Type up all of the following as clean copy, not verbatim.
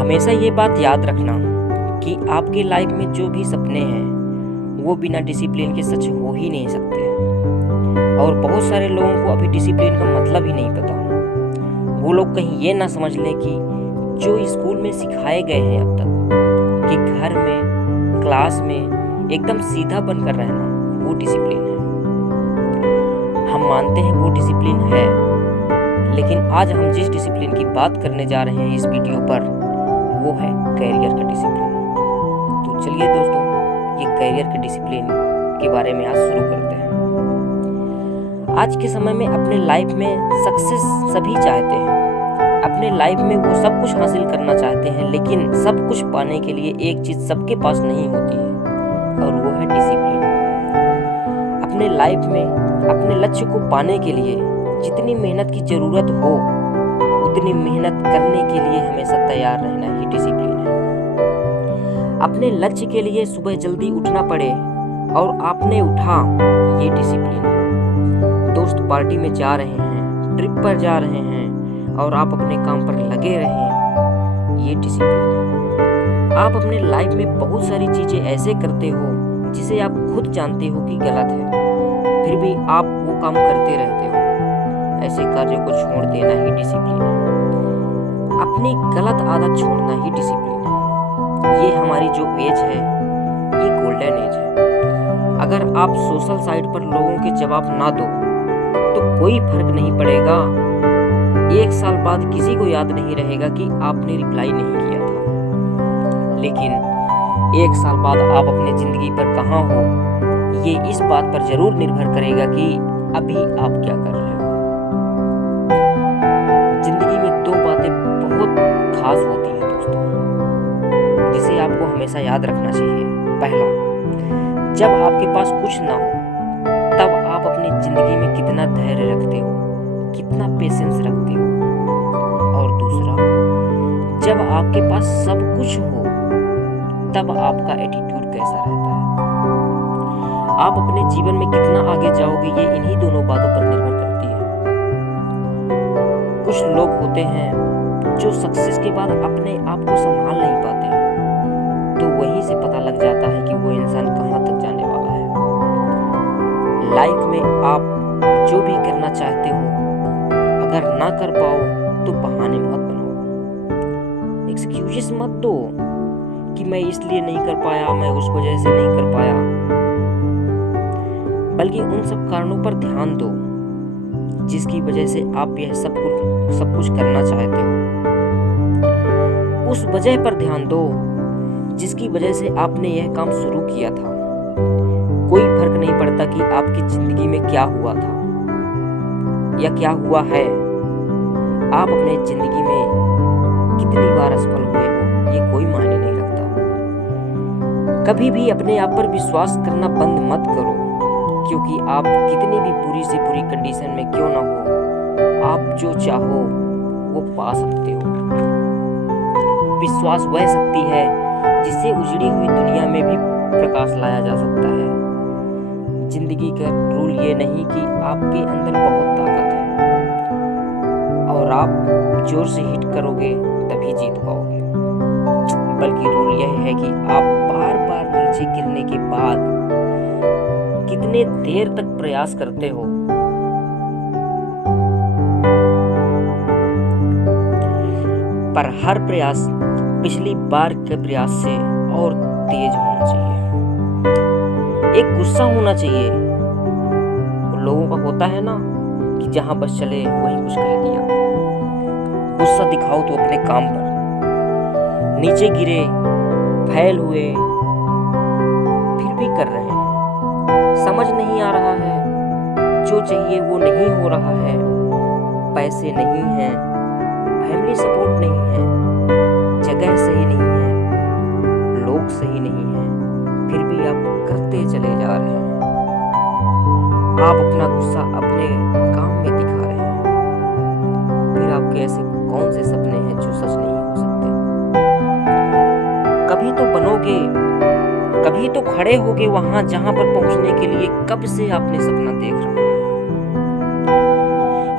हमेशा ये बात याद रखना कि आपकी लाइफ में जो भी सपने हैं वो बिना डिसिप्लिन के सच हो ही नहीं सकते। और बहुत सारे लोगों को अभी डिसिप्लिन का मतलब ही नहीं पता। वो लोग कहीं ये ना समझ लें कि जो स्कूल में सिखाए गए हैं अब तक कि घर में, क्लास में एकदम सीधा बनकर रहना वो डिसिप्लिन है। हम मानते हैं वो डिसिप्लिन है, लेकिन आज हम जिस डिसिप्लिन की बात करने जा रहे हैं इस वीडियो पर वो है कैरियर का डिसिप्लिन। तो चलिए दोस्तों, ये कैरियर के डिसिप्लिन के बारे में आज शुरू करते हैं। आज के समय में अपने लाइफ में सक्सेस सभी चाहते हैं। अपने लाइफ में वो सब कुछ हासिल करना चाहते हैं, लेकिन सब कुछ पाने के लिए एक चीज सबके पास नहीं होती है और वो है डिसिप्लिन। अपने लाइफ में अपने लक्ष्य को पाने के लिए जितनी मेहनत की जरूरत हो उतनी मेहनत करने के लिए हमेशा तैयार रहना ही डिसिप्लिन है। अपने लक्ष्य के लिए सुबह जल्दी उठना पड़े और आपने उठा, ये डिसिप्लिन है। दोस्त पार्टी में जा रहे हैं, ट्रिप पर जा रहे हैं और आप अपने काम पर लगे रहें, ये डिसिप्लिन है। आप अपने लाइफ में बहुत सारी चीजें ऐसे करते हो जिसे आप खुद जानते हो कि गलत है, फिर भी आप वो काम करते रहते हो। ऐसे कार्यों को छोड़ देना ही डिसिप्लिन है। अपनी गलत आदत छोड़ना ही डिसिप्लिन है। ये हमारी जो एज है ये गोल्डन एज है। अगर आप सोशल साइट पर लोगों के जवाब ना दो तो कोई फर्क नहीं पड़ेगा। 1 साल बाद किसी को याद नहीं रहेगा कि आपने रिप्लाई नहीं किया था, लेकिन 1 साल बाद आप अपने जिंदगी पर कहाँ हो ये इस बात पर जरूर निर्भर करेगा कि अभी आप क्या कर रहे हो। जिंदगी में 2 बातें बहुत खास होती हैं दोस्तों, जिसे आपको हमेशा याद रखना चाहिए। पहला, जब आपके पास कुछ ना हो तब आप अपनी जिंदगी में कितना धैर्य रखते हो, कितना पेशेंस रखते हो। और दूसरा, जब आपके पास सब कुछ हो तब आपका एटीट्यूड कैसा रहता है। आप अपने जीवन में कितना आगे जाओगे ये इन्हीं दोनों बातों पर निर्भर करती है। कुछ लोग होते हैं जो सक्सेस के बाद अपने आप को संभाल नहीं पाते, तो वहीं से पता लग जाता है कि वो इंसान कहाँ तक जाने वाला है। लाइफ में आप जो भी करना चाहते हो अगर ना कर पाओ तो बहाने मत बनाओ, एक्सक्यूजेस मत दो कि मैं इसलिए नहीं कर पाया, मैं उस वजह से नहीं कर पाया, बल्कि उन सब कारणों पर ध्यान दो जिसकी वजह से आप यह सब कुछ करना चाहते हो। उस वजह पर ध्यान दो जिसकी वजह से आपने यह काम शुरू किया था। कोई फर्क नहीं पड़ता कि आपकी जिंदगी में क्या हुआ था या क्या हुआ है। आप अपने जिंदगी में कितनी बार असफल हुए हो ये कोई मायने नहीं रखता। कभी भी अपने आप पर विश्वास करना बंद मत करो, क्योंकि आप कितनी भी बुरी से बुरी कंडीशन में क्यों ना हो, आप जो चाहो वो पा सकते हो। विश्वास वह शक्ति है जिससे उजड़ी हुई दुनिया में भी प्रकाश लाया जा सकता है। जिंदगी का रूल ये नहीं कि आपके अंदर बहुत ताकत है और आप जोर से हिट करोगे तभी जीत पाओगे, बल्कि रूल यह है कि आप बार बार नीचे गिरने के बाद कितने देर तक प्रयास करते हो। पर हर प्रयास पिछली बार के प्रयास से और तेज होना चाहिए। एक गुस्सा होना चाहिए। लोगों का होता है ना कि जहां बस चले वहीं कुछ कह दिया। गुस्सा दिखाओ तो अपने काम पर। नीचे गिरे, फैल हुए, फिर भी कर रहे हैं। समझ नहीं आ रहा है, जो चाहिए वो नहीं हो रहा है, पैसे नहीं हैं, फैमिली सपोर्ट नहीं है, जगह सही नहीं है, लोग सही नहीं है, फिर भी आप करते चले जा रहे हैं। आप अपना गुस्सा अपने काम में दिखा रहे हैं। फिर आपके ऐसे कौन से सपने हैं जो सच नहीं हो सकते। कभी तो बनोगे, कभी तो खड़े होगे वहां जहां पर पहुंचने के लिए कब से आपने सपना देख रखा है।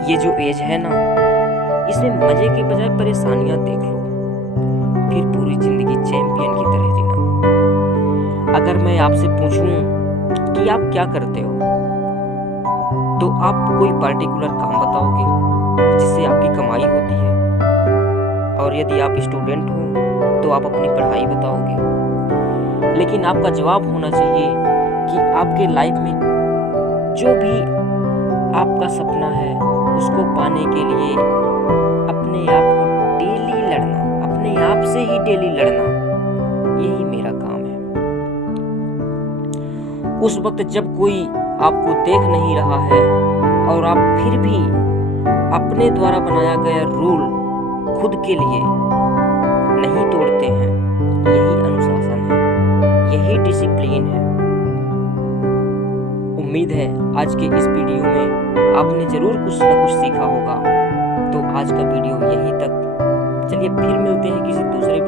ये जो एज है ना, इसमें मजे के बजाय परेशानियां देख लो। फिर पूरी जिंदगी चैंपियन की तरह जीना। अगर मैं आपसे पूछूं कि आप क्या करते हो, तो आप कोई पर्टिकुलर काम बताओगे जिससे आपकी कमाई होती है। और यदि आप स्टूडेंट हो तो आप अपनी पढ़ाई बताओगे। लेकिन आपका जवाब होना चाहिए कि आपके लाइफ में जो भी आपका सपना है उसको पाने के लिए अपने आप को डेली लड़ना, अपने आप से ही डेली लड़ना, यही मेरा काम है। उस वक्त जब कोई आपको देख नहीं रहा है और आप फिर भी अपने द्वारा बनाया गया रूल खुद के लिए नहीं तोड़ते हैं, यही अनुशासन है, यही डिसिप्लिन है। उम्मीद है आज के इस वीडियो में आपने जरूर कुछ न कुछ सीखा होगा। तो आज का वीडियो यहीं तक। चलिए फिर मिलते हैं किसी दूसरे